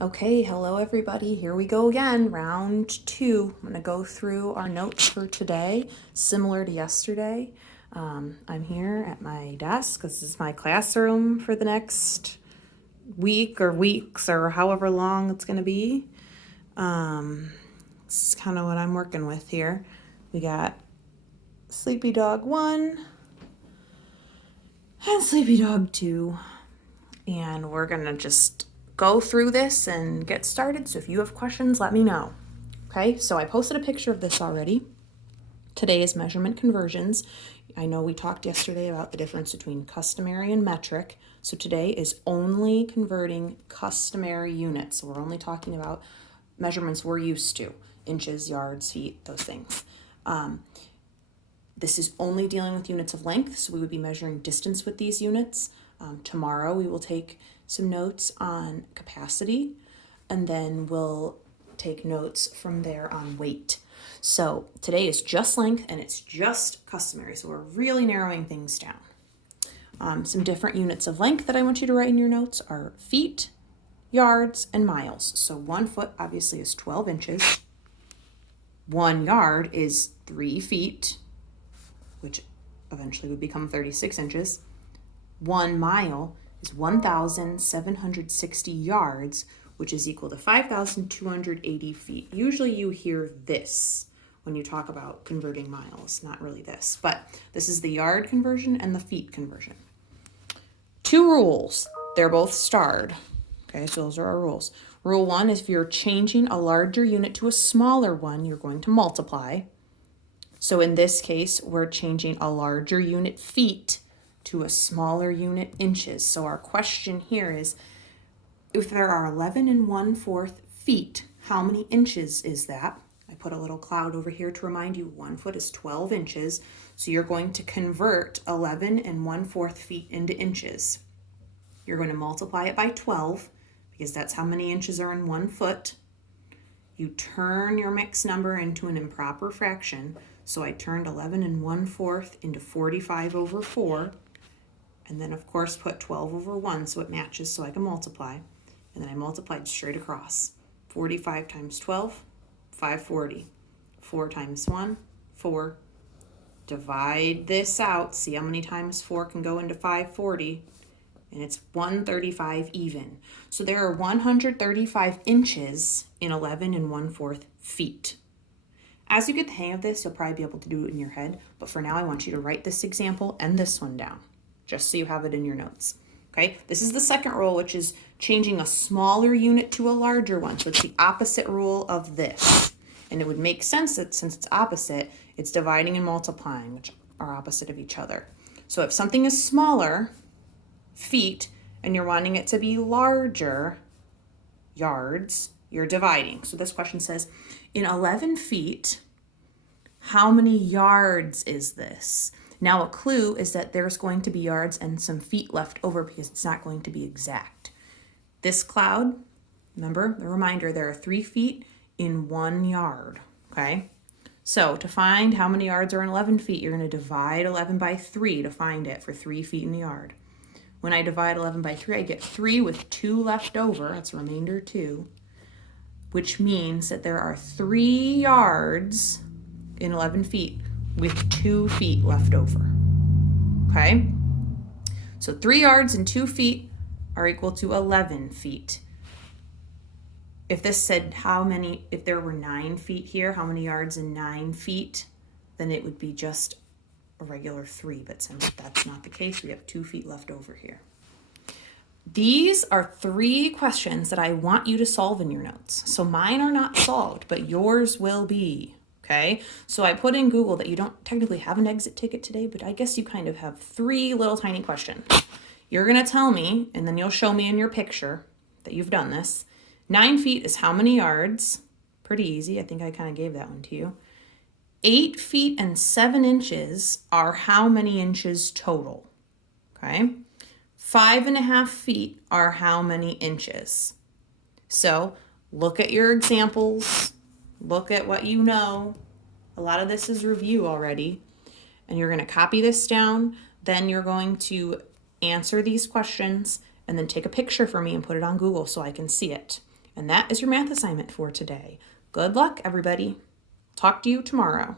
Okay, hello everybody. Here we go again, round 2. I'm going to go through our notes for today, similar to yesterday. I'm here at my desk. This is my classroom for the next week or weeks or however long it's going to be. This is kind of what I'm working with here. We got Sleepy Dog 1 and Sleepy Dog 2. And we're going to just go through this and get started. So if you have questions, let me know. Okay, so I posted a picture of this already. Today is measurement conversions. I know we talked yesterday about the difference between customary and metric. So today is only converting customary units. So we're only talking about measurements we're used to, inches, yards, feet, those things. This is only dealing with units of length, so we would be measuring distance with these units. Tomorrow we will take some notes on capacity, and then we'll take notes from there on weight. So today is just length and it's just customary, so we're really narrowing things down. Some different units of length that I want you to write in your notes are feet, yards, and miles. So 1 foot obviously is 12 inches. 1 yard is 3 feet, which eventually would become 36 inches. 1 mile is 1,760 yards, which is equal to 5,280 feet. Usually you hear this when you talk about converting miles, not really this, but this is the yard conversion and the feet conversion. 2 rules. They're both starred. Okay, so those are our rules. Rule 1 is if you're changing a larger unit to a smaller one, you're going to multiply. So in this case, we're changing a larger unit feet to a smaller unit inches. So our question here is, if there are 11 1/4 feet, how many inches is that? I put a little cloud over here to remind you 1 foot is 12 inches. So you're going to convert 11 1/4 feet into inches. You're going to multiply it by 12 because that's how many inches are in 1 foot. You turn your mixed number into an improper fraction. So I turned 11 1/4 into 45 over 4. And then, of course, put 12 over 1 so it matches so I can multiply. And then I multiplied straight across. 45 times 12, 540. 4 times 1, 4. Divide this out. See how many times 4 can go into 540. And it's 135 even. So there are 135 inches in 11 1/4 feet. As you get the hang of this, you'll probably be able to do it in your head. But for now, I want you to write this example and this one down, just so you have it in your notes. Okay, this is the second rule, which is changing a smaller unit to a larger one. So it's the opposite rule of this. And it would make sense that since it's opposite, it's dividing and multiplying, which are opposite of each other. So if something is smaller, feet, and you're wanting it to be larger, yards, you're dividing. So this question says, in 11 feet, how many yards is this? Now a clue is that there's going to be yards and some feet left over because it's not going to be exact. This cloud, remember the reminder, there are 3 feet in 1 yard, okay? So to find how many yards are in 11 feet, you're going to divide 11 by 3 to find it for 3 feet in the yard. When I divide 11 by 3, I get 3 with 2 left over. That's remainder 2, which means that there are 3 yards in 11 feet with 2 feet left over. Okay? So 3 yards and 2 feet are equal to 11 feet. If this said if there were 9 feet here, how many yards in 9 feet, then it would be just a regular 3. But since that's not the case, we have 2 feet left over here. These are 3 questions that I want you to solve in your notes. So mine are not solved, but yours will be. Okay, so I put in Google that you don't technically have an exit ticket today, but I guess you kind of have 3 little tiny questions. You're going to tell me, and then you'll show me in your picture that you've done this. 9 feet is how many yards? Pretty easy. I think I kind of gave that one to you. 8 feet and 7 inches are how many inches total? Okay. 5.5 feet are how many inches? So look at your examples. Look at what you know. A lot of this is review already. And you're going to copy this down. Then you're going to answer these questions and then take a picture for me and put it on Google so I can see it. And that is your math assignment for today. Good luck, everybody. Talk to you tomorrow.